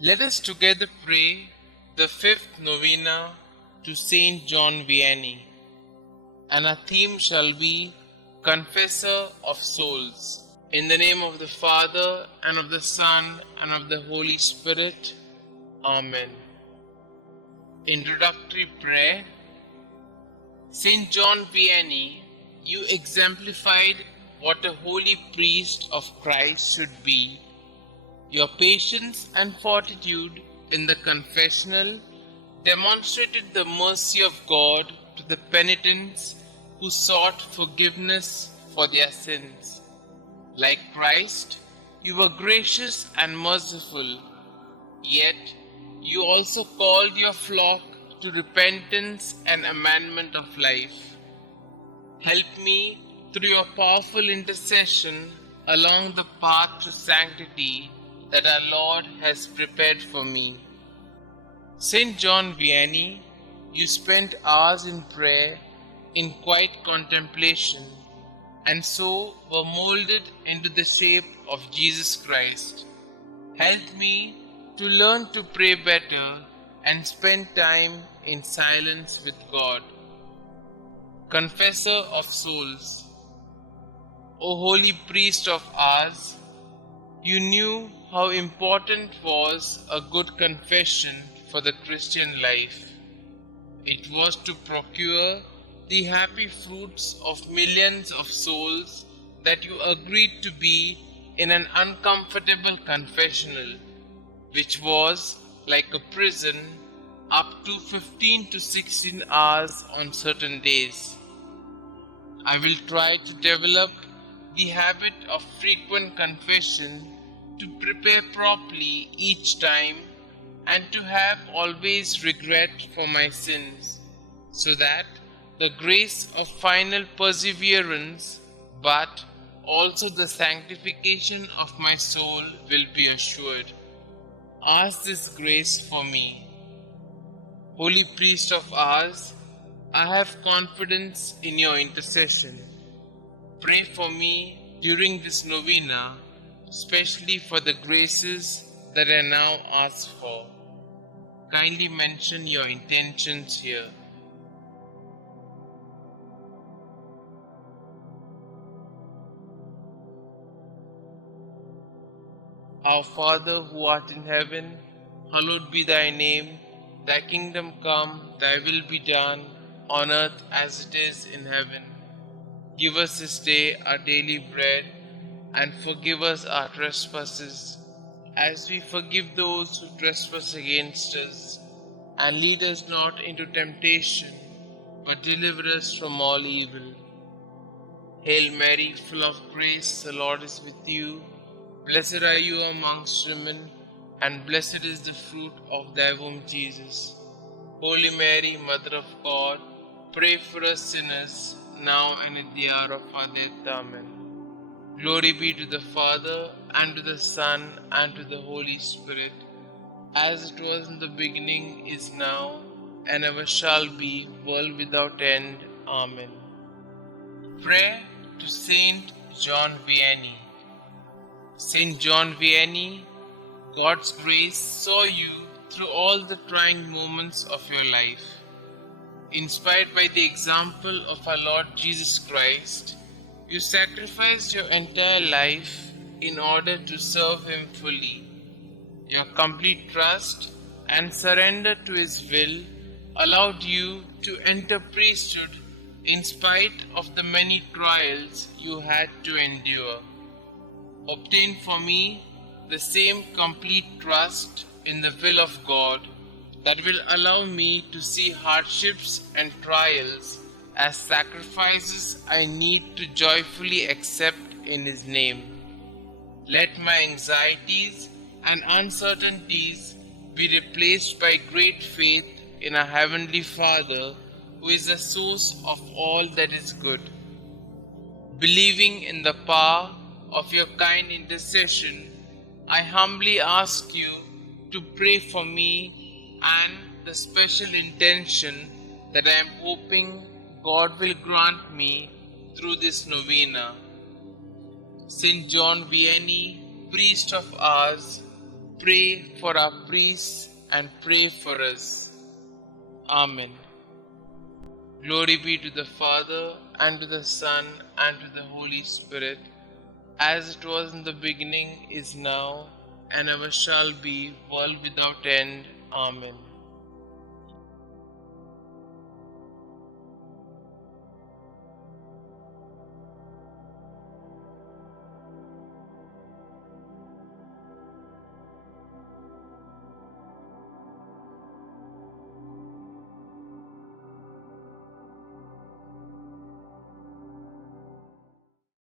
Let us together pray the fifth novena to St John Vianney, and our theme shall be Confessor of Souls. In the name of the Father, and of the Son, and of the Holy Spirit. Amen. Introductory Prayer. St John Vianney, you exemplified what a holy priest of Christ should be. Your patience and fortitude in the confessional demonstrated the mercy of God to the penitents who sought forgiveness for their sins. Like Christ, you were gracious and merciful, yet you also called your flock to repentance and amendment of life. Help me, through your powerful intercession, along the path to sanctity that our Lord has prepared for me. St. John Vianney, you spent hours in prayer, in quiet contemplation, and so were molded into the shape of Jesus Christ. Help me to learn to pray better and spend time in silence with God. Confessor of Souls, O holy priest of ours, you knew how important was a good confession for the Christian life. It was to procure the happy fruits of millions of souls that you agreed to be in an uncomfortable confessional, which was like a prison up to 15 to 16 hours on certain days. I will try to develop the habit of frequent confession, to prepare properly each time, and to have always regret for my sins, so that the grace of final perseverance, but also the sanctification of my soul will be assured. Ask this grace for me. Holy priest of ours, I have confidence in your intercession. Pray for me during this novena, especially for the graces that I now ask for. Kindly mention your intentions here. Our Father who art in heaven, hallowed be thy name. Thy kingdom come, thy will be done, on earth as it is in heaven. Give us this day our daily bread, and forgive us our trespasses, as we forgive those who trespass against us. And lead us not into temptation, but deliver us from all evil. Hail Mary, full of grace, the Lord is with you. Blessed are you amongst women, and blessed is the fruit of thy womb, Jesus. Holy Mary, Mother of God, pray for us sinners, now and at the hour of our death. Amen. Glory be to the Father, and to the Son, and to the Holy Spirit, as it was in the beginning, is now, and ever shall be, world without end. Amen. Prayer to St. John Vianney. St. John Vianney, God's grace saw you through all the trying moments of your life. Inspired by the example of our Lord Jesus Christ, you sacrificed your entire life in order to serve Him fully. Your complete trust and surrender to His will allowed you to enter priesthood in spite of the many trials you had to endure. Obtain for me the same complete trust in the will of God that will allow me to see hardships and trials as sacrifices I need to joyfully accept in His name. Let my anxieties and uncertainties be replaced by great faith in our Heavenly Father, who is the source of all that is good. Believing in the power of your kind intercession, I humbly ask you to pray for me and the special intention that I am hoping God will grant me through this novena. St. John Vianney, priest of ours, Pray for our priests and pray for us. Amen. Glory be to the Father, and to the Son, and to the Holy Spirit, as it was in the beginning, is now, and ever shall be, world without end. Amen.